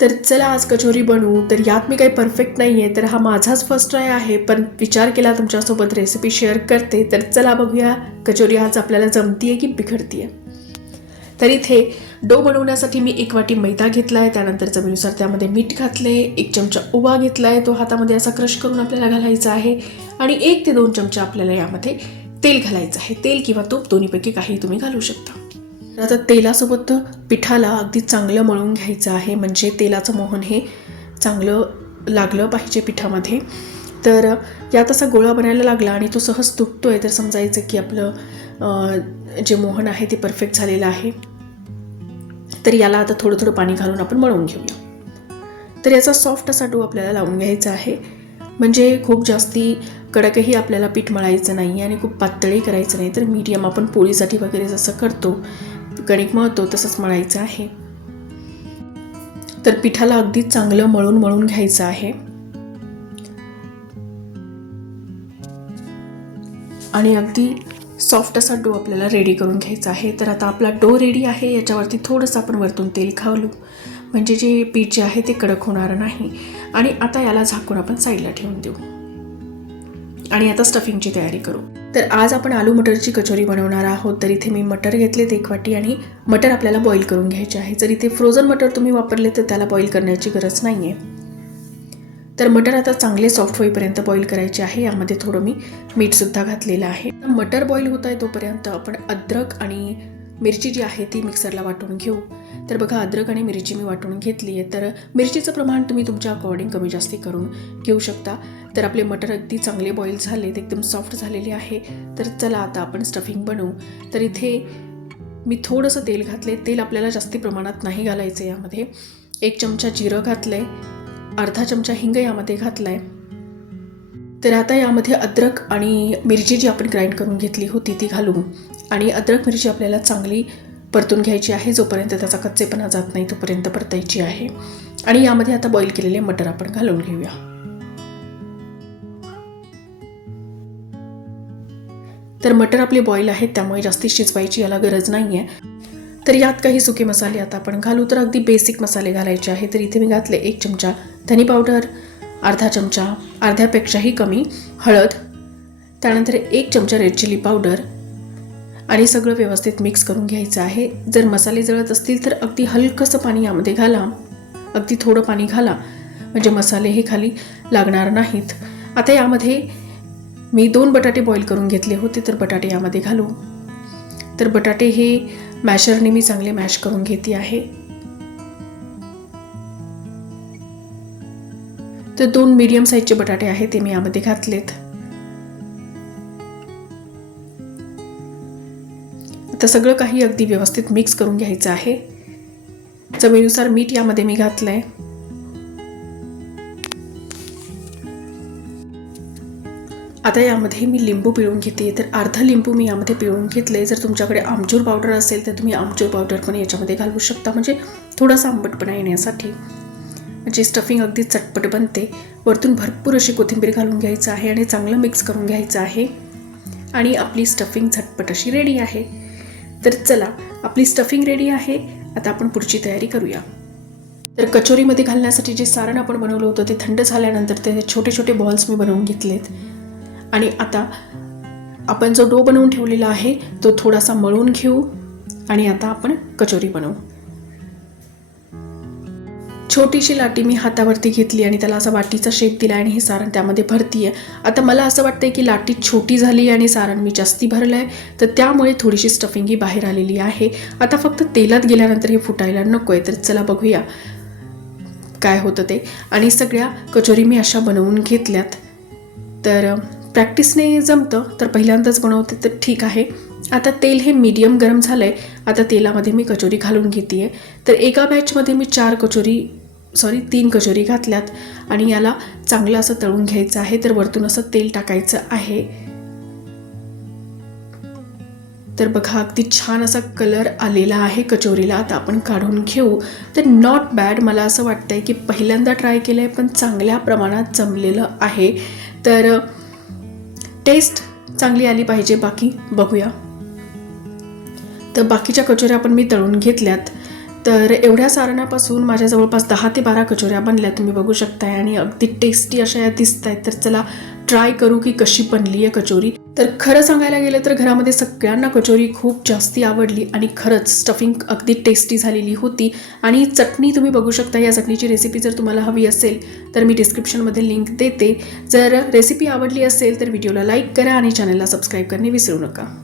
तर चला आज कचोरी बनवू. तर यात मी काही परफेक्ट नाही आहे, तर हा माझाच फर्स्ट ट्राय आहे, पण विचार केला तुमच्यासोबत रेसिपी शेअर करते. तर चला बघूया कचोरी आज आपल्याला जमतीये की बिघडतीये. तर इथे डो बनवण्यासाठी मी 1 वाटी मैदा घेतला आहे, त्यानंतर चवीनुसार त्यामध्ये मीठ घातले, 1 चमचा ओवा घेतला आहे, तो हातामध्ये असा क्रश करून आपल्याला घालायचा आहे आणि 1 ते 2 चमचे आपल्याला यामध्ये तेल घालायचं आहे. तेल किंवा तूप दोन्हीपैकी काही तुम्ही घालू शकता. आता तेलासोबत पिठाला अगदी चांगलं मळून घ्यायचं आहे, म्हणजे तेलाचं मोहन हे चांगलं लागलं पाहिजे पिठामध्ये. तर यात असा गोळा बनायला लागला आणि तो सहज तुटतोय, तर समजायचं की आपलं जे मोहन आहे ते परफेक्ट झालेलं आहे. तर याला आता थोडं थोडं पाणी घालून आपण मळून घेऊया. तर याचा सॉफ्ट असा डो आपल्याला लावून घ्यायचा आहे, म्हणजे खूप जास्ती कडकही आपल्याला पीठ मळायचं नाही आणि खूप पातळही करायचं नाही. तर मीडियम आपण पोळीसाठी वगैरे जसं करतो कणिक मळतो तसंच मळायचं आहे. तर पिठाला अगदी चांगलं मळून घ्यायचं आहे आणि अगदी सॉफ्ट असा डो आपल्याला रेडी करून घ्यायचा आहे. तर आता आपला डो रेडी आहे. याच्यावरती थोडंसं आपण वरतून तेल घालू, म्हणजे जे पीठ जे आहे ते कडक होणार नाही. आणि आता याला झाकून आपण साईडला ठेवून देऊ आणि आता स्टफिंगची तयारी करू. तर आज आपण आलू मटरची कचोरी बनवणार आहोत. तर इथे मी मटर घेतलेत 1 वाटी आणि मटर आपल्याला बॉईल करून घ्यायचे आहे. जर इथे फ्रोझन मटर तुम्ही वापरले तर त्याला बॉईल करण्याची गरज नाही आहे. तर मटर आता चांगले सॉफ्ट होईपर्यंत बॉईल करायचे आहे. यामध्ये थोडं मी मीठसुद्धा घातलेलं आहे. मटर बॉईल होत आहे तोपर्यंत आपण अद्रक आणि मिरची जी आहे ती मिक्सरला वाटून घेऊ. तर बघा अद्रक आणि मिरची मी वाटून घेतली आहे. तर मिरचीचं प्रमाण तुम्ही तुमच्या अकॉर्डिंग कमी जास्ती करून घेऊ शकता. तर आपले मटर अगदी चांगले बॉईल झालेत, एकदम सॉफ्ट झालेले आहे. तर चला आता आपण स्टफिंग बनवू. तर इथे मी थोडंसं तेल घातले. तेल आपल्याला जास्ती प्रमाणात नाही घालायचं. यामध्ये 1 चमचा जिरं घातलं आहे, अर्धा चमचा हिंग यामध्ये घातला आहे. तर आता यामध्ये अद्रक आणि मिरची जी आपण ग्राइंड करून घेतली होती ती घालू आणि अद्रक मिरची आपल्याला चांगली परतून घ्यायची आहे. जोपर्यंत त्याचा कच्चेपणा जात नाही तोपर्यंत परतायची आहे. आणि यामध्ये आता बॉईल केलेले मटर आपण घालून घेऊया. तर मटर आपले बॉईल आहेत, त्यामुळे जास्ती शिजवायची याला गरज नाही आहे. तर यात काही सुके मसाले आता आपण घालू. तर अगदी बेसिक मसाले घालायचे आहे. तर इथे मी घातले 1 चमचा धनी पावडर, अर्धा चमचा, अर्ध्यापेक्षाही कमी हळद, त्यानंतर 1 चमचा रेड चिली पावडर आणि सगळं व्यवस्थित मिक्स करून घ्यायचं आहे. जर मसाले जळत असतील तर अगदी हलकंसं पाणी यामध्ये घाला, अगदी थोडं पाणी घाला, म्हणजे मसाले हे खाली लागणार नाहीत. आता यामध्ये मी 2 बटाटे बॉईल करून घेतले होते, तर बटाटे यामध्ये घालू. तर बटाटे हे मॅशरने मी चांगले मॅश करून घेते आहे. तर 2 मीडियम साईजचे बटाटे आहेत ते मी यामध्ये घातलेत. आता सगळं काही अगदी व्यवस्थित मिक्स करून घ्यायचं आहे. चवीनुसार मीठ यामध्ये मी घातलंय. आता यामध्ये मी लिंबू पिळून घेते. तर अर्धा लिंबू मी यामध्ये पिळून घेतले. जर तुमच्याकडे आमचूर पावडर असेल तर तुम्ही आमचूर पावडर पण याच्यामध्ये घालू शकता, म्हणजे थोडासा आंबटपणा येण्यासाठी, म्हणजे स्टफिंग अगदी चटपट बनते. वरतून भरपूर अशी कोथिंबीर घालून घ्यायचं आहे आणि चांगलं मिक्स करून घ्यायचं आहे. आणि आपली स्टफिंग झटपट अशी रेडी आहे. तर चला आपली स्टफिंग रेडी आहे. आता आपण पुढची तयारी करूया. तर कचोरीमध्ये घालण्यासाठी जे सारण आपण बनवलं होतं ते थंड झाल्यानंतर ते छोटे छोटे बॉल्स मी बनवून घेतलेत. आणि आता आपण जो डो बनवून ठेवलेला आहे तो थोडासा मळून घेऊ आणि आता आपण कचोरी बनवू. छोटीशी लाटी मी हातावरती घेतली आणि त्याला असा वाटीचा शेप दिला आणि हे सारण त्यामध्ये भरतीये. आता मला असं वाटतंय की लाटी छोटी झाली आणि सारण मी जास्ती भरलंय, तर त्यामुळे थोडीशी स्टफिंग ही बाहेर आलेली आहे. आता फक्त तेलात गेल्यानंतर हे फुटायला नकोय. तर चला बघूया काय होतं ते. आणि सगळ्या कचोरी मी अशा बनवून घेतल्यात. तर प्रॅक्टिसने जमतं, तर पहिल्यांदाच बनवते तर ठीक आहे. आता तेल हे मीडियम गरम झालंय. आता तेलामध्ये मी कचोरी घालून घेते. तर एका बॅचमध्ये मी 3 कचोरी घातल्यात आणि याला चांगलं असं तळून घ्यायचं आहे. तर वरतून असं तेल टाकायचं आहे. तर बघा अगदी छान असा कलर आलेला आहे कचोरीला. आता आपण काढून घेऊ. तर नॉट बॅड, मला असं वाटतंय की पहिल्यांदा ट्राय केलं आहे पण चांगल्या प्रमाणात जमलेलं आहे. तर टेस्ट चांगली आली पाहिजे. बाकी बघूया. तर बाकीच्या कचोऱ्या पण मी तळून घेतल्यात. तर एवढ्या सारणापासून माझ्या जवळपास 10 ते 12 कचोऱ्या बनल्या, तुम्ही बघू शकताय, आणि अगदी टेस्टी अशा या दिसत आहेत. तर चला ट्राय करू की कशी बनली आहे कचोरी. तर खरं सांगायला गेलं तर घरामध्ये सगळ्यांना कचोरी खूप जास्ती आवडली आणि खरंच स्टफिंग अगदी टेस्टी झालेली होती. आणि चटणी तुम्ही बघू शकता. या चटणीची रेसिपी जर तुम्हाला हवी असेल तर मी डिस्क्रिप्शनमध्ये लिंक देते. जर रेसिपी आवडली असेल तर व्हिडिओला लाईक करा आणि चॅनलला सबस्क्राईब करणे विसरू नका.